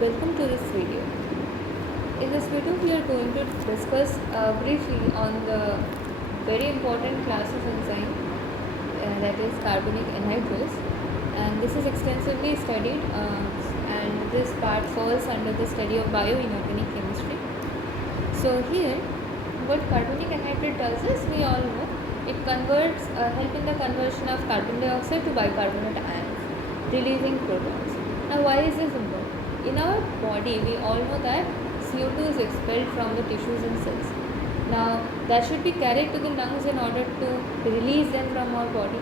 Welcome to this video. In this video we are going to discuss briefly on the very important class of enzyme that is carbonic anhydrase, and this is extensively studied and this part falls under the study of bioinorganic chemistry. So here what carbonic anhydrase does is, we all know, it converts help in the conversion of carbon dioxide to bicarbonate ions, releasing protons. Now why is this important? In our body, we all know that CO2 is expelled from the tissues and cells. Now, that should be carried to the lungs in order to release them from our body.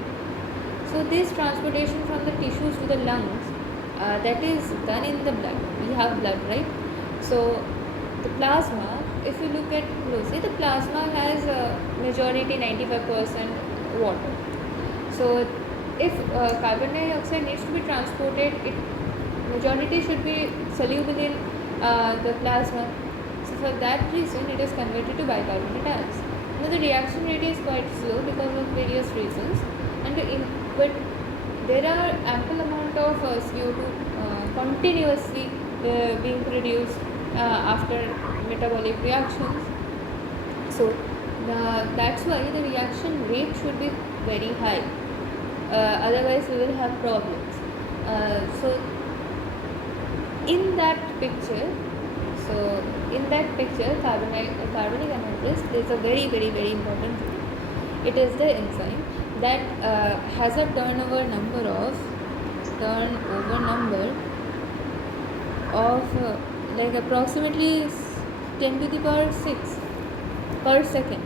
So, this transportation from the tissues to the lungs, that is done in the blood. We have blood, right? So, the plasma, if you look at closely, the plasma has majority 95% water. So, if carbon dioxide needs to be transported, it majority should be soluble in the plasma. So for that reason it is converted to bicarbonate ions. Now the reaction rate is quite slow because of various reasons, but there are ample amount of CO2 continuously being produced after metabolic reactions. So that's why the reaction rate should be very high. Otherwise we will have problems. So in that picture, carbonic anhydrase is a very important thing. It is the enzyme that has a turnover number of like approximately 10 to the power 6 per second.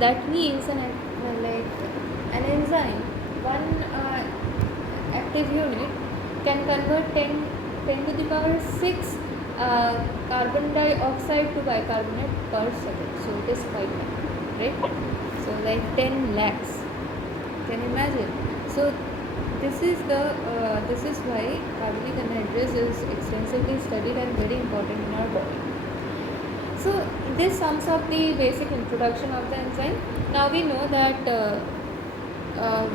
That means an enzyme, one active unit can convert 10 to the power 6 carbon dioxide to bicarbonate per second. So it is quite high, right? So like 10 lakhs. Can you imagine? So this is why carbonic anhydrase is extensively studied and very important in our body. So this sums up the basic introduction of the enzyme. Now we know that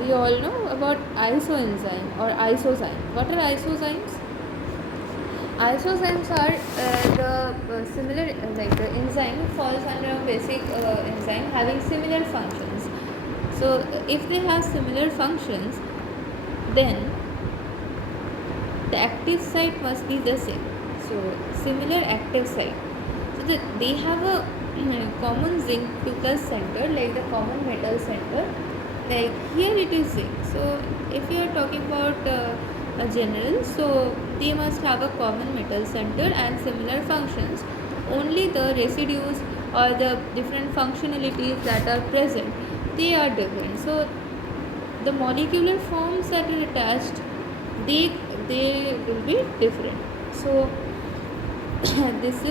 we all know about isoenzyme or isozyme. What are isozymes? Isozymes are similar, like the enzyme falls under a basic enzyme having similar functions. So if they have similar functions, then the active site must be the same. So similar active site. So they have a common zinc to plus center, like the common metal center. Like here it is zinc. So if you are talking about a general, so they must have a common metal center and similar functions. Only the residues or the different functionalities that are present, they are different. So the molecular forms that are attached, they will be different. So this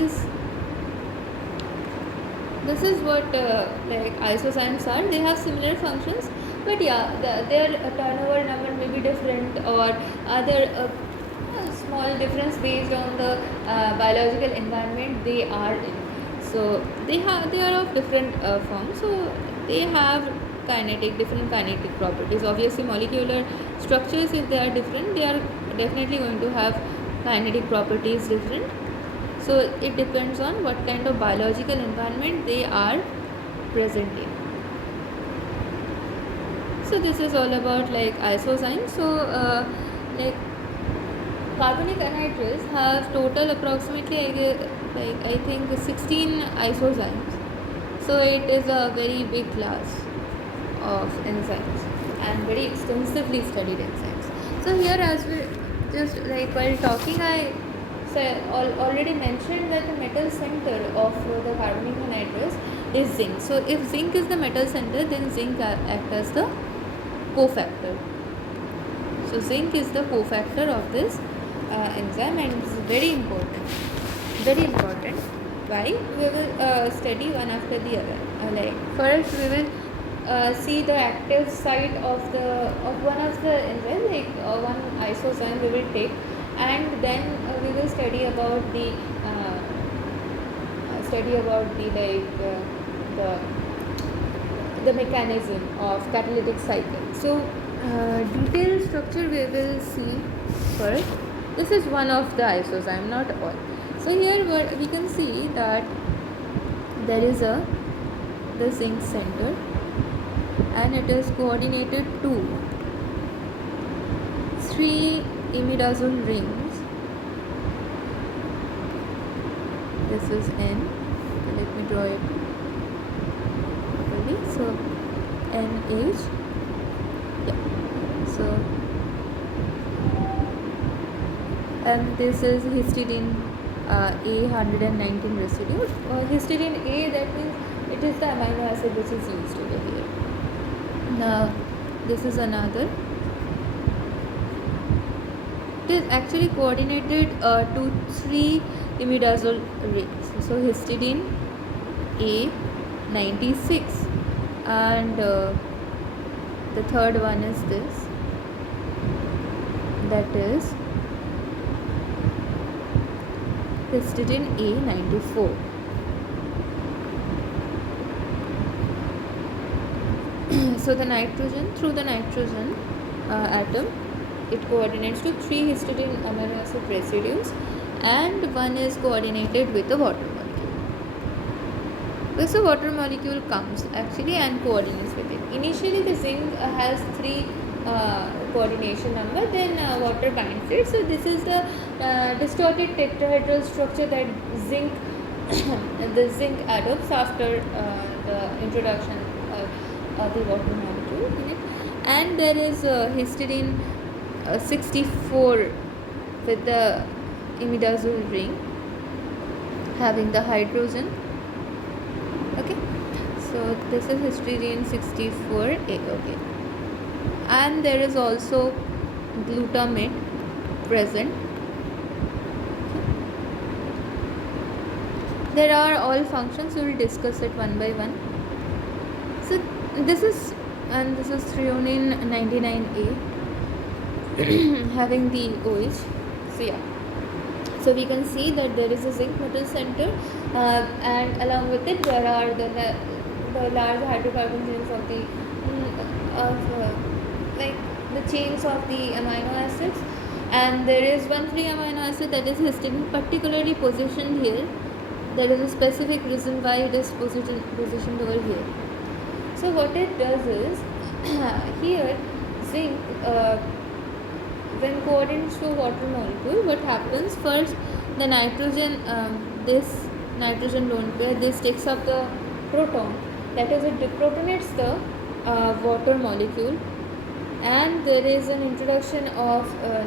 is what like isozymes are. They have similar functions, but yeah, their turnover number may be different, or other small difference based on the biological environment they are in. So they are of different forms. So they have different kinetic properties. Obviously molecular structures, if they are different, they are definitely going to have kinetic properties different. So it depends on what kind of biological environment they are present in. So this is all about like isozymes. So like carbonic anhydrase have total approximately I think 16 isozymes. So it is a very big class of enzymes and very extensively studied enzymes. So here, as we just like while talking, I already mentioned that the metal center of the carbonic anhydrase is zinc. So if zinc is the metal center, then zinc acts as the cofactor. So zinc is the cofactor of this enzyme, and it is very important. Why? We will study one after the other. Like first we will see the active site of one of the enzyme, like one isozyme we will take, and then we will study about the the mechanism of catalytic cycle. So detailed structure we will see first. This is one of the isozyme, not all. So here we can see that there is the zinc center, and it is coordinated to 3 imidazole rings. This is N. Okay, let me draw it properly. So NH. Yeah. So and this is histidine A 119 residue. Histidine A, that means it is the amino acid which is used over here. Now this is another. It is actually coordinated to 3 imidazole rings. So histidine A 96, and the third one is this, that is histidine A 94. So the nitrogen, through the nitrogen atom, it coordinates to 3 histidine amino acid residues, and one is coordinated with the water molecule. This water molecule comes actually and coordinates with it. Initially the zinc has 3 coordination number, then water binds it. So this is the distorted tetrahedral structure that zinc the zinc adopts after the introduction of the water molecule in it. And there is histidine 64 with the imidazole ring having the hydrogen. Okay, so this is histidine 64A. Okay, and there is also glutamate present. There are all functions, we will discuss it one by one. So this is threonine 99A having the OH. So yeah, so we can see that there is a zinc metal center, and along with it there are the large hydrocarbon chains of the like the chains of the amino acids, and there is one free amino acid, that is histidine, particularly positioned here. There is a specific reason why it is positioned over here. So what it does is here zinc when coordinates to a water molecule, what happens, first the nitrogen, this nitrogen lone pair, this takes up the proton, that is it deprotonates the water molecule, and there is an introduction of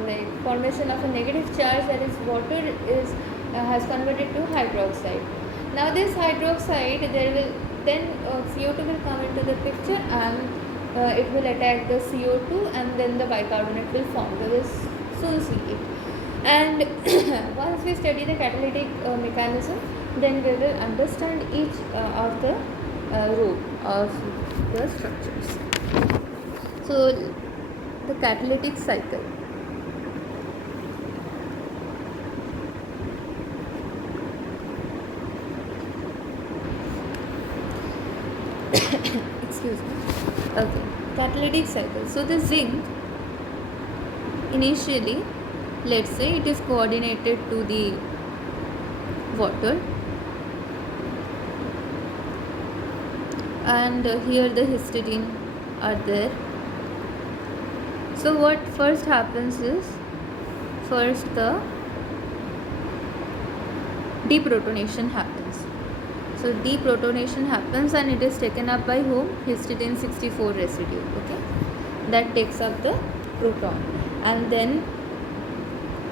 like formation of a negative charge, that is water is has converted to hydroxide. Now this hydroxide, there will then CO2 will come into the picture, and it will attack the CO2, and then the bicarbonate will form. We will soon see it. And once we study the catalytic mechanism, then we will understand each of the row of the structures. So the catalytic cycle. Excuse me. Okay, catalytic cycle. So the zinc, initially, let's say it is coordinated to the water, and here the histidine are there. So what first happens is, first the deprotonation happens. So deprotonation happens, and it is taken up by whom? Histidine 64 residue. Okay, that takes up the proton, and then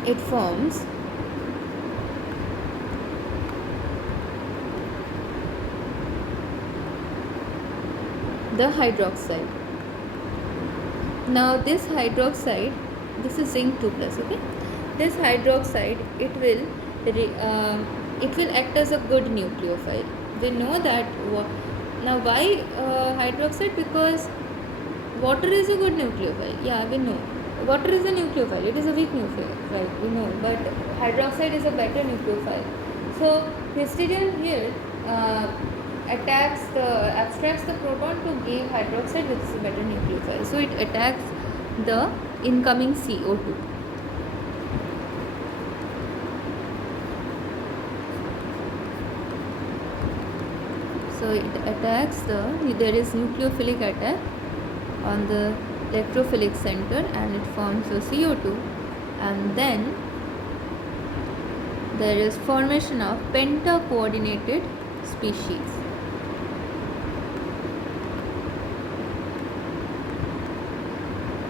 it forms the hydroxide. Now this hydroxide, this is zinc 2 plus. Okay, this hydroxide, it will act as a good nucleophile. We know that. Now why hydroxide? Because water is a good nucleophile. Yeah, we know water is a nucleophile. It is a weak nucleophile, right? We know, but hydroxide is a better nucleophile. So histidine here abstracts the proton to give hydroxide, which is a better nucleophile. So it attacks the incoming CO2. So it attacks there is nucleophilic attack on the electrophilic center and it forms a CO2, and then there is formation of penta-coordinated species.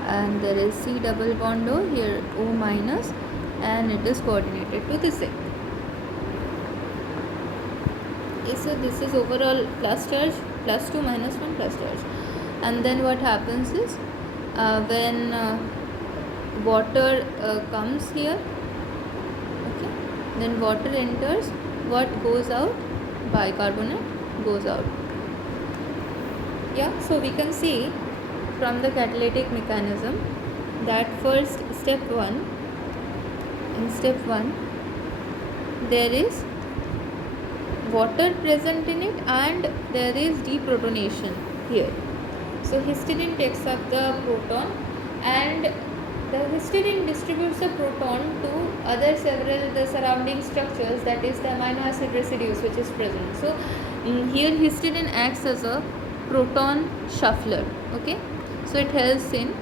And there is C double bond O, here O minus, and it is coordinated to the zinc. Okay, so this is overall plus charge, plus 2 minus 1 plus charge. And then what happens is when water comes here, okay, then water enters, what goes out? Bicarbonate goes out. Yeah, so we can see from the catalytic mechanism that first step 1, in step 1 there is water present in it and there is deprotonation here. So histidine takes up the proton and the histidine distributes the proton to other several the surrounding structures, that is the amino acid residues which is present. So here histidine acts as a proton shuffler. Okay, so it helps in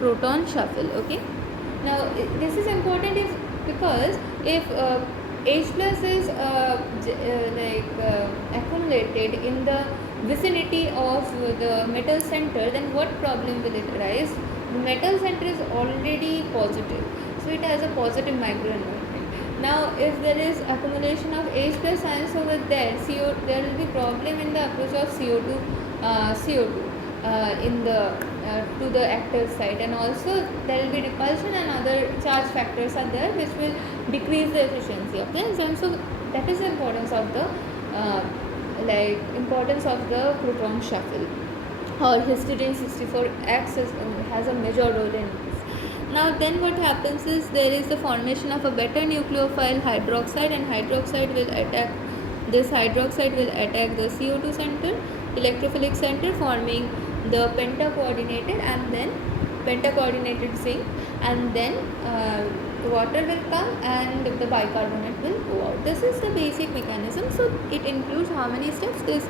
proton shuffle. Okay, now this is important because if H plus is accumulated in the vicinity of the metal center, then what problem will it arise? The metal center is already positive, so it has a positive microenvironment. Now if there is accumulation of H plus ions over there, there will be problem in the approach of CO2 in the to the active site, and also there will be repulsion and other charge factors are there which will decrease the efficiency of the enzyme. So that is the importance of the proton shuffle, or histidine 64 acts has a major role in this. Now then what happens is there is the formation of a better nucleophile hydroxide, and hydroxide will attack the CO2 center, electrophilic center, forming the penta-coordinated zinc, and then water will come and the bicarbonate will go out. This is the basic mechanism. So it includes how many steps? This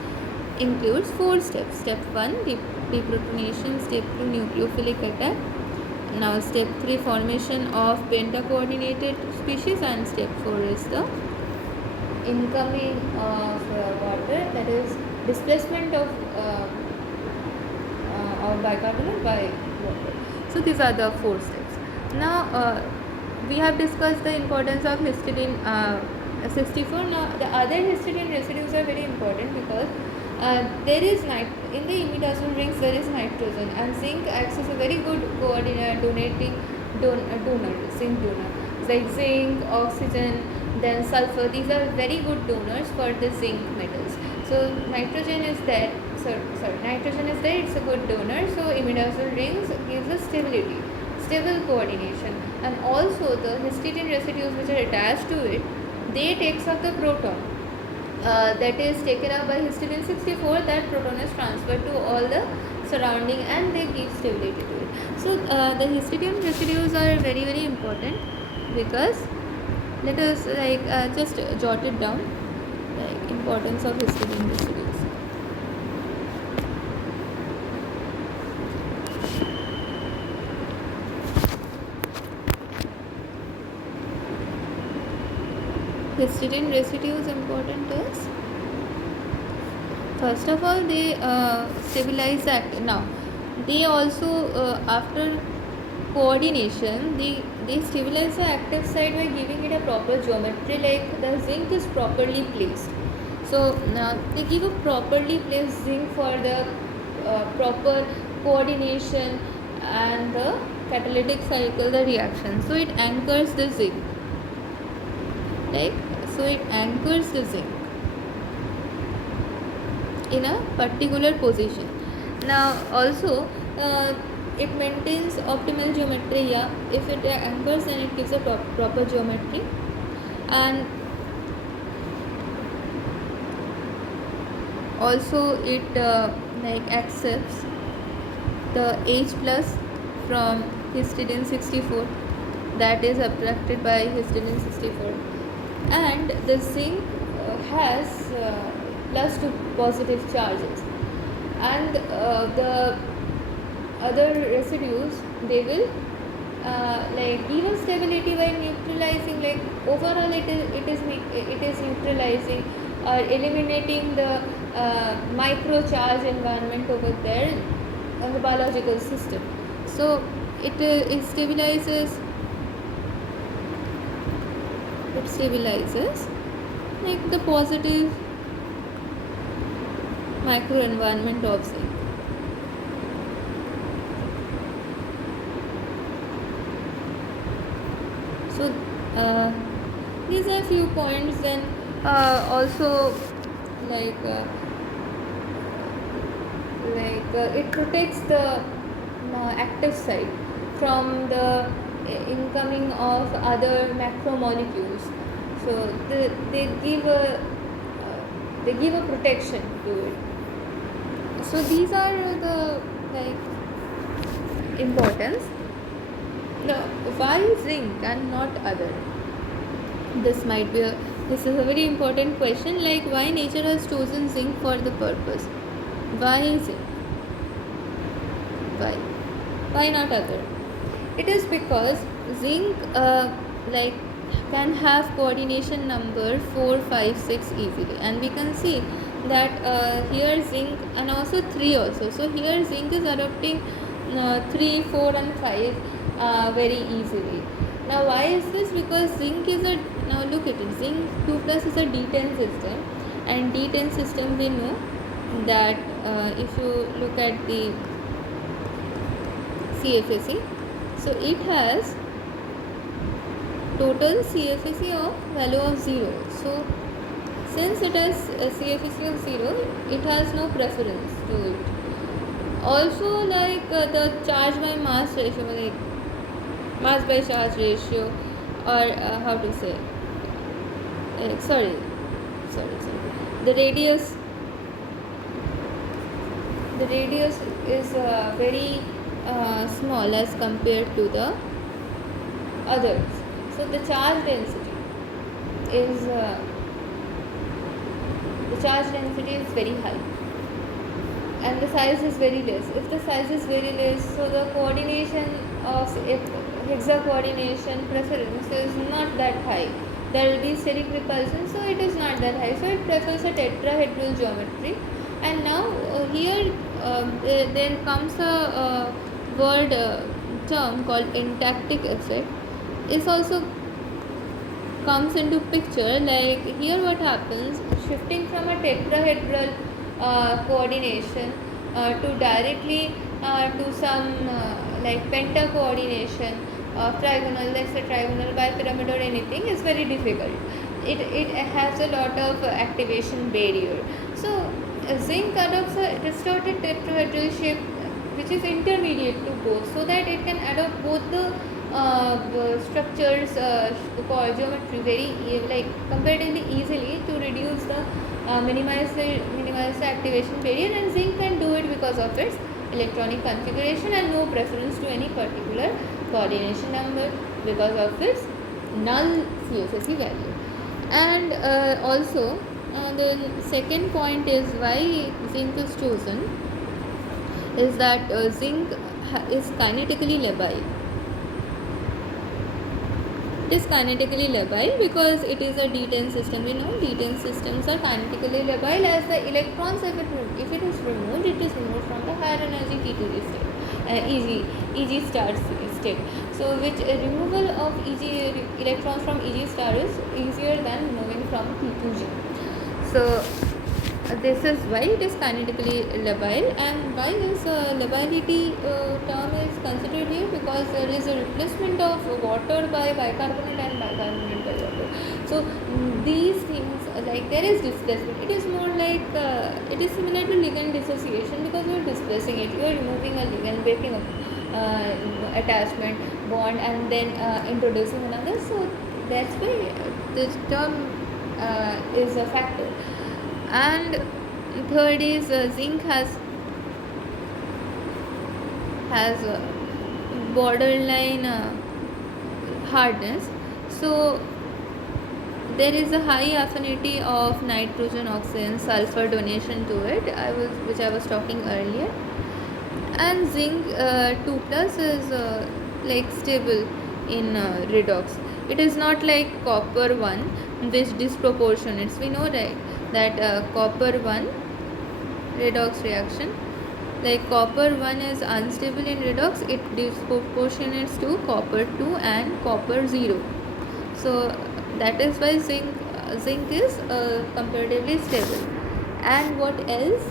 includes 4 steps. Step 1 deprotonation, step 2 nucleophilic attack, now step 3 formation of penta-coordinated species, and step 4 is the incoming of water, that is displacement of bicarbonate by water. So these are the 4 steps. Now we have discussed the importance of histidine 64. Now the other histidine residues are very important because there is in the imidazole rings there is nitrogen, and zinc acts as a very good donating donor, zinc donor. Like zinc, oxygen, then sulfur, these are very good donors for the zinc metals. So nitrogen is there, it's a good donor. So imidazole rings gives us stable coordination, and also the histidine residues which are attached to it, they takes up the proton that is taken up by histidine 64. That proton is transferred to all the surrounding and they give stability to it. So the histidine residues are very, very important, because let us just jot it down, like importance of histidine residues. Histidine residues important is, first of all, they stabilize the active. Now they also after coordination they stabilize the active site by giving it a proper geometry, like the zinc is properly placed. So they give a properly placed zinc for the proper coordination and the catalytic cycle, the reaction. So it anchors the zinc, so it anchors the zinc in a particular position. Now also it maintains optimal geometry. Yeah, if it anchors, then it gives a proper geometry, and also it accepts the H plus from histidine 64, that is subtracted by histidine 64, and the zinc has plus 2 positive charges, and the other residues, they will give us stability by neutralizing, like overall it is neutralizing or eliminating the micro charge environment over there on the biological system. So it stabilizes like the positive microenvironment of zinc. So these are few points. Then also like it protects the active site from the incoming of other macromolecules. So they give a protection to it. So these are the importance. Now, why zinc and not other? This is a very important question. Like, why nature has chosen zinc for the purpose? Why zinc? Why not other? It is because zinc can have coordination number 4, 5, 6 easily, and we can see that here zinc, and also 3 also. So here zinc is adopting 3, 4 and 5 very easily. Now why is this? Because zinc is now look at it, zinc 2 plus is a D10 system, and D10 system we know that if you look at the CFSE, so it has total CFSE of value of 0. So since it has a CFSE of 0, it has no preference to it. Also the charge by mass ratio, like mass by charge ratio, or how to say, sorry, the radius is very small as compared to the others. So the charge density is very high, and the size is very less. If the size is very less, so the coordination of hexa coordination preference is not that high. There will be steric repulsion, so it is not that high. So it prefers a tetrahedral geometry. And now here there comes a word term called entactic effect. Is also comes into picture. Like here what happens, shifting from a tetrahedral coordination to directly to some penta coordination, trigonal, let's say trigonal, bipyramid or anything, is very difficult. It has a lot of activation barrier. So zinc adopts a distorted tetrahedral shape which is intermediate to both, so that it can adopt both the structures geometry very comparatively easily to reduce the minimize the activation barrier. And zinc can do it because of its electronic configuration and no preference to any particular coordination number because of its null CFSE value. And also the second point is why zinc is chosen is that zinc is kinetically labile. It is kinetically labile because it is a D10 system. We know D10 systems are kinetically labile, as the electrons, if it is removed, it is removed from the higher energy T2G state, Eg star state. So which removal of electrons from Eg star is easier than removing from T2G. So this is why it is kinetically labile. And why this lability term is considered here? Because there is a replacement of water by bicarbonate and bicarbonate by water. So these things, there is displacement. It is more like it is similar to ligand dissociation, because you are displacing it, you are removing a ligand, breaking up attachment bond, and then introducing another. So that's why this term is a factor. And third is zinc has a borderline hardness. So there is a high affinity of nitrogen, oxygen, sulfur donation to it, which I was talking earlier. And zinc 2 plus is like stable in redox. It is not like copper 1, which disproportionates. We know, right, that copper 1 redox reaction, like copper 1 is unstable in redox, it disproportionates to copper 2 and copper 0. So that is why zinc is comparatively stable. And what else,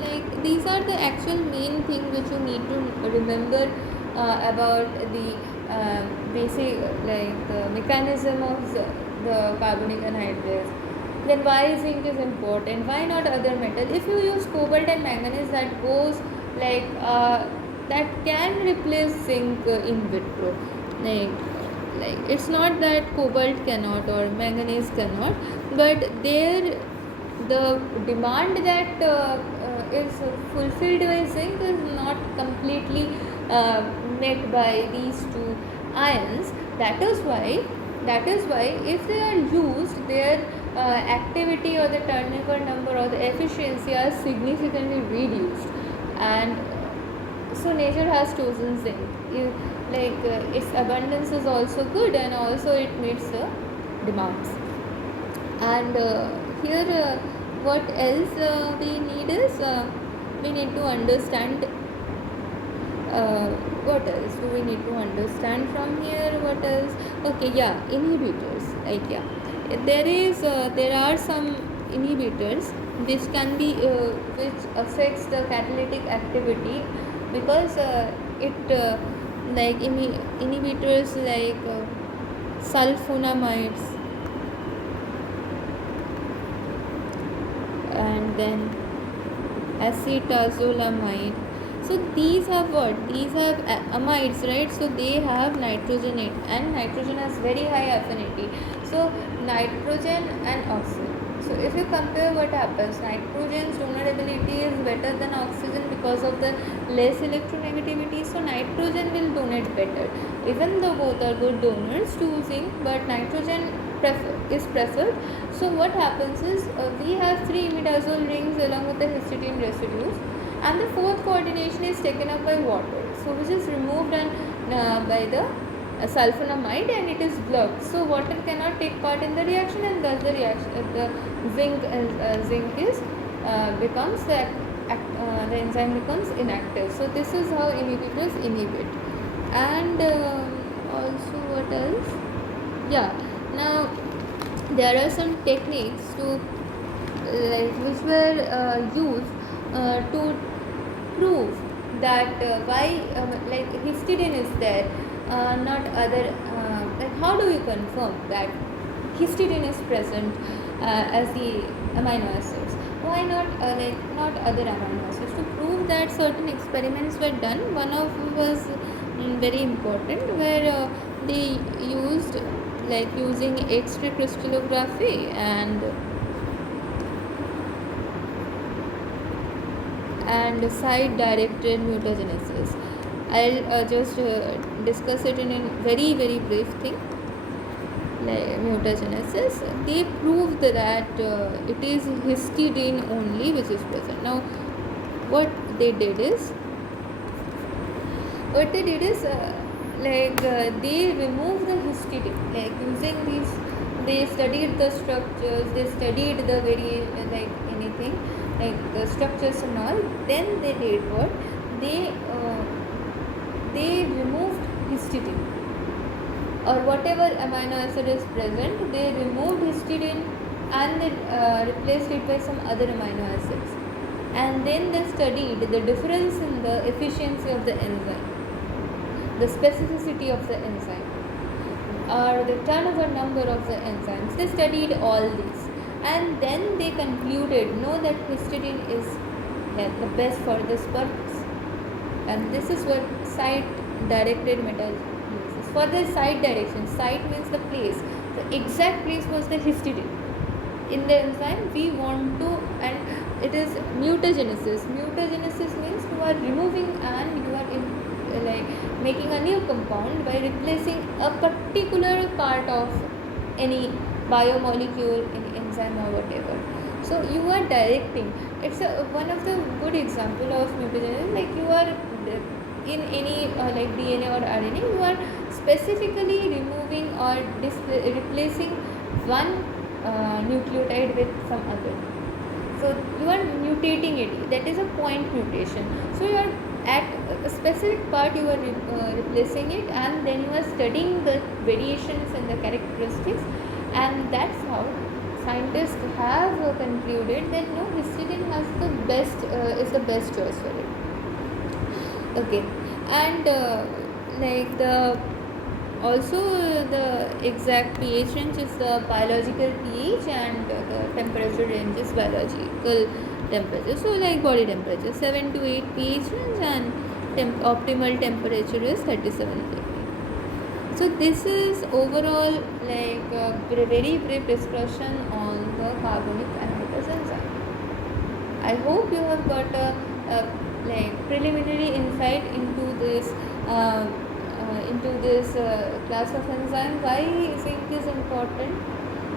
like these are the actual main things which you need to remember about the basic, like the mechanism of the carbonic anhydrase. Then why zinc is important, why not other metal? If you use cobalt and manganese, that goes like that can replace zinc in vitro. Like it's not that cobalt cannot or manganese cannot, but there the demand that is fulfilled by zinc is not completely met by these two ions. That is why if they are used, their activity or the turnover number or the efficiency are significantly reduced. And so nature has chosen zinc. Its abundance is also good, and also it meets the demands. And here what else we need is we need to understand what else do we need to understand from here. What else? Okay, yeah, inhibitors. Like, yeah, there are some inhibitors which can be which affects the catalytic activity, because it like inhibitors like sulfonamides, and then acetazolamide. So these have what? These have amides, right? So they have nitrogenate, and nitrogen has very high affinity. So nitrogen and oxygen. So if you compare, what happens? Nitrogen's donorability is better than oxygen because of the less electronegativity. So nitrogen will donate better, even though both are good donors to zinc, but nitrogen is preferred. So what happens is we have 3 imidazole rings along with the histidine residues, and the fourth coordination is taken up by water, so which is removed and by the sulfonamide, and it is blocked. So water cannot take part in the reaction, and thus the reaction the zinc is becomes the enzyme becomes inactive. So this is how inhibitors inhibit. And also what else? Yeah, now there are some techniques to which were used to prove that why histidine is there, not other. How do you confirm that histidine is present as the amino acids? Why not not other amino acids? To prove that, certain experiments were done. One of was very important, where they used using X-ray crystallography and site-directed mutagenesis. I'll just discuss it in a very very brief thing. Like mutagenesis, they proved that it is histidine only which is present. Now, what they did is they removed the histidine, using these. They studied the structures, they studied the very anything the structures and all. Then they did what? They removed histidine, or whatever amino acid is present. They removed histidine and they replaced it by some other amino acids, and then they studied the difference in the efficiency of the enzyme, the specificity of the enzyme, or the turnover number of the enzymes. They studied all these, and then they concluded, no, that histidine is the best for this purpose. And this is what site-directed meta uses. For the site direction, site means the place. The exact place was the histidine in the enzyme. We want to, and it is mutagenesis. Mutagenesis means you are removing and you are making a new compound by replacing a particular part of any biomolecule, any enzyme or whatever. So you are directing. It's one of the good example of mutagenesis. Like you are in any like DNA or RNA, you are specifically removing or replacing one nucleotide with some other. So you are mutating it. That is a point mutation. So you are at a specific part, you are replacing it, and then you are studying the variations and the characteristics, and that's how scientists have concluded that no, histidine has the best is the best choice for it. Okay. And like the also the exact pH range is the biological pH, and the temperature range is biological temperature. So like body temperature 7 to 8 pH range, and optimal temperature is 37 degree. So this is overall like a very brief discussion on the carbonic anhydrase enzyme. I hope you have got a like preliminary insight into this class of enzyme. Why zinc is important?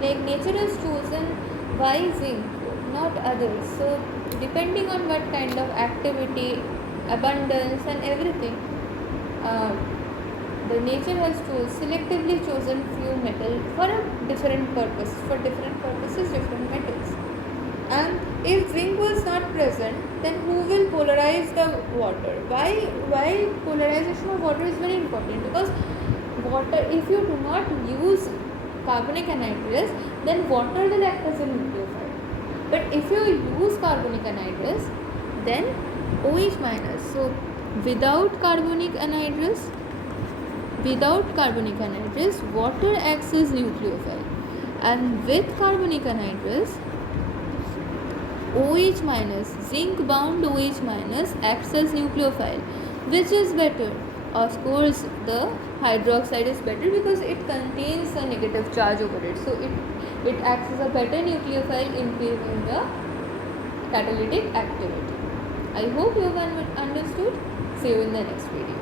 Like nature has chosen why zinc, not others. So depending on what kind of activity, abundance, and everything, the nature has selectively chosen few metal for a different purpose. For different purposes, different metals. And if zinc was not present, then who will polarize the water? Why polarization of water is very important? Because water, if you do not use carbonic anhydrase, then water will act as a nucleophile. But if you use carbonic anhydrase, then OH minus. So without carbonic anhydrase, water acts as nucleophile, and with carbonic anhydrase, OH minus, zinc bound OH minus acts as nucleophile. Which is better? Of course, the hydroxide is better because it contains a negative charge over it. So it acts as a better nucleophile, increasing the catalytic activity. I hope you have understood. See you in the next video.